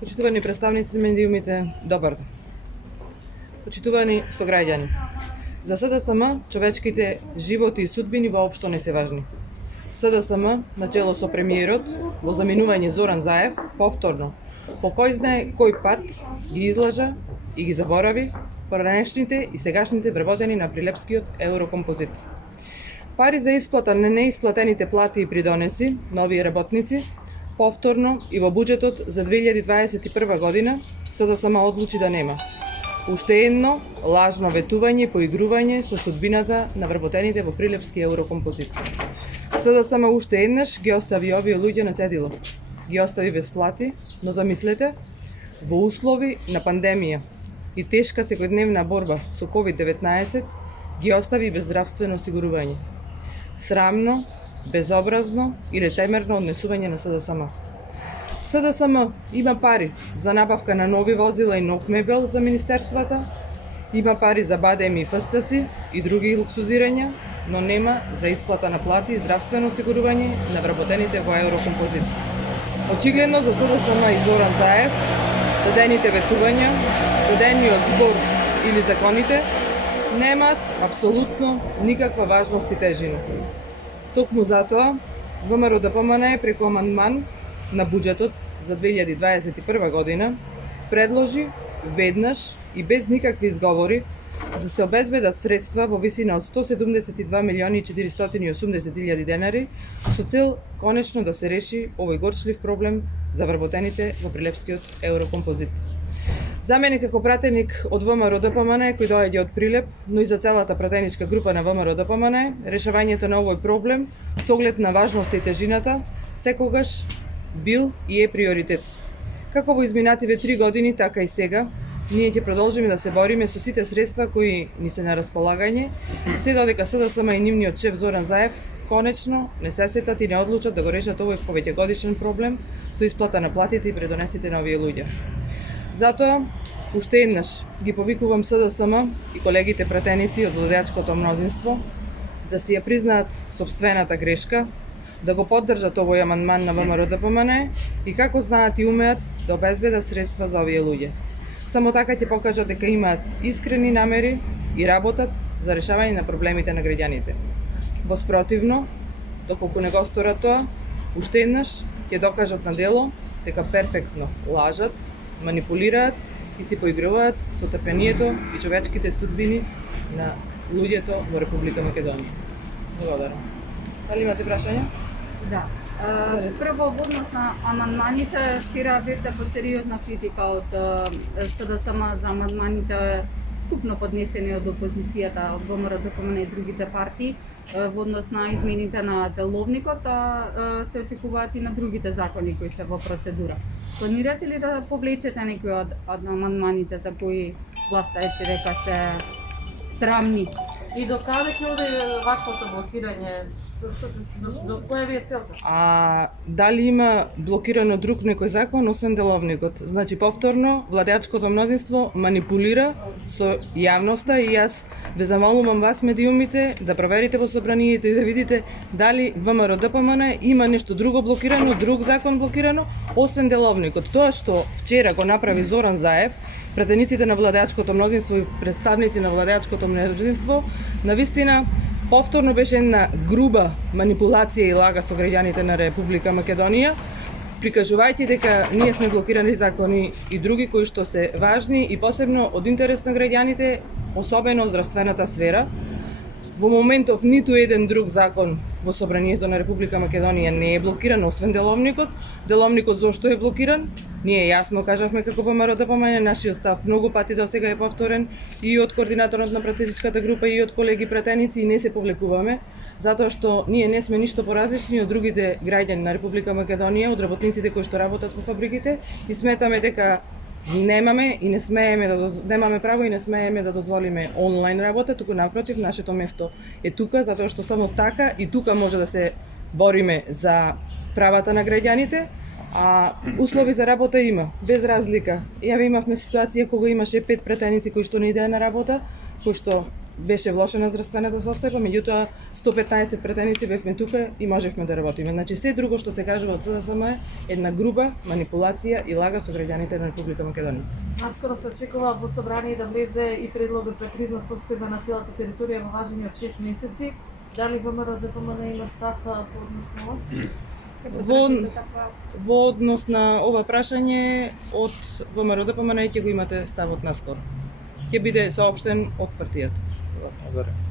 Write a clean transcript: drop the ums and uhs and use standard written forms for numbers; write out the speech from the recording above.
Почитувани представници на медиумите, добар ден. Почитувани сограѓани. За СДСМ човечките животи и судбини воопшто не се важни. СДСМ, начело со премиерот, во заминување Зоран Заев, повторно, по кој знае кој пат, ги излажа и ги заборави поранешните и сегашните вработени на прилепскиот Еврокомпозит. Пари за исплата на неисплатените плати и придонеси на овие работници, повторно и во буџетот за 2021 година СДСМ одлучи да нема. Уште едно лажно ветување и поигрување со судбината на вработените во Прилепски Еврокомпозит. СДСМ уште еднаш ги остави овие луѓе на цедило. Ги остави без плати, но замислете, во услови на пандемија и тешка секојдневна борба со COVID-19 ги остави без здравствено осигурување. Срамно, безобразно и лицемерно однесување на СДСМ. СДСМ има пари за набавка на нови возила и нов мебел за министерствата, има пари за бадеми и фстаци и други луксузирања, но нема за исплата на плати и здравствено осигурување на вработените во Еврокомпозит. Очигледно за СДСМ и Зоран Заев, дадените ветувања, дадениот збор или законите немаат апсолутно никаква важност и тежина. Токму затоа, ВМРО ДПМН преку амандман на буџетот за 2021 година предложи веднаш и без никакви изговори да се обезбедат средства во висина од 172 милиони и 480 илјади денари со цел конечно да се реши овој горчлив проблем за вработените во Прилепскиот Еврокомпозит. За мене како пратеник од ВМРО ДПМН кој доаѓа од Прилеп, но и за целата пратеничка група на ВМРО ДПМН, решавањето на овој проблем со оглед на важноста и тежината секогаш бил и е приоритет. Како во изминативе 3 години, така и сега, ние ќе продолжиме да се бориме со сите средства кои ни се на располагање, се додека СДСМ и нивниот шеф Зоран Заев конечно не се сетат и не одлучат да го решат овој повеќегодишен проблем со исплата на платите и предонесите на овие луѓе. Затоа, уште еднаш ги повикувам СДСМ и колегите пратеници од владеачкото мнозинство да си ја признаат сопствената грешка, да го поддржат овој амандман на ВМРО ДПМН и како знаат и умеат да обезбедат средства за овие луѓе. Само така ќе покажат дека имаат искрени намери и работат за решавање на проблемите на граѓаните. Воспротивно, доколку не го сторат тоа, уште еднаш ќе докажат на дело дека перфектно лажат, манипулираат и си поигруваат со трпението и човечките судбини на луѓето во Република Македонија. Благодарам. Дали имате прашања? Да. Прво, во однос на амандманите, вчера бевте под сериозна критика од СДСМ за амандманите купно поднесени од опозицијата, од ВМРО ДПМН и другите партии, во однос на измените на деловникот, се очекуваат и на другите закони кои се во процедура. Планирате ли да повлечете некои од амандманите за кои власта рече дека се срамни? И до каде ќе оде ваквото блокирање? До која ви е целта? Дали има блокирано друг некој закон освен деловникот? Значи повторно владеачкото мнозинство манипулира со јавноста и јас ве замолувам вас медиумите да проверите во собранието и да видите дали ВМРО ДПМН има нешто друго блокирано, друг закон блокирано освен деловникот. Тоа што вчера го направи Зоран Заев, пратениците на владеачкото мнозинство и представници на владеачкото мнозинство, навистина повторно беше една груба манипулација и лага со граѓаните на Република Македонија, прикажувајќи дека ние сме блокирани закони и други кои што се важни и посебно од интерес на граѓаните, особено здравствената сфера. Во моментов ниту еден друг закон во собранието на Република Македонија не е блокиран освен деловникот. Деловникот зошто е блокиран? Ние јасно кажавме како ВМРО ДПМН, нашиот став многу пати досега е повторен и од координаторот на пратеничката група и од колеги пратеници и не се повлекуваме, затоа што ние не сме ништо поразлични од другите граѓани на Република Македонија, од работниците кои што работат во фабриките и сметаме дека немаме и не смееме да немаме право и не смееме да дозволиме онлайн работа, туку напротив, нашето место е тука, затоа што само така и тука може да се бориме за правата на граѓаните, а услови за работа има, без разлика. Ја имавме ситуација кога имаше 5 пратеници кои што не идеа на работа, кои што беше влошена здравствената состојба, меѓутоа 115 претеници бевме тука и можевме да работиме. Значи се друго што се кажува од СДСМ е една груба манипулација и лага со граѓаните на Република Македонија. Наскоро се очекува во собрание да влезе и предлогот за кризна состојба на целата територија во важење од 6 месеци. Дали ВМРО ДПМН има став по однос на ова? Во однос на ова прашање од ВМРО ДПМН ќе го имате ставот наскоро. Ќе биде соопштен од партијата. Благодарам.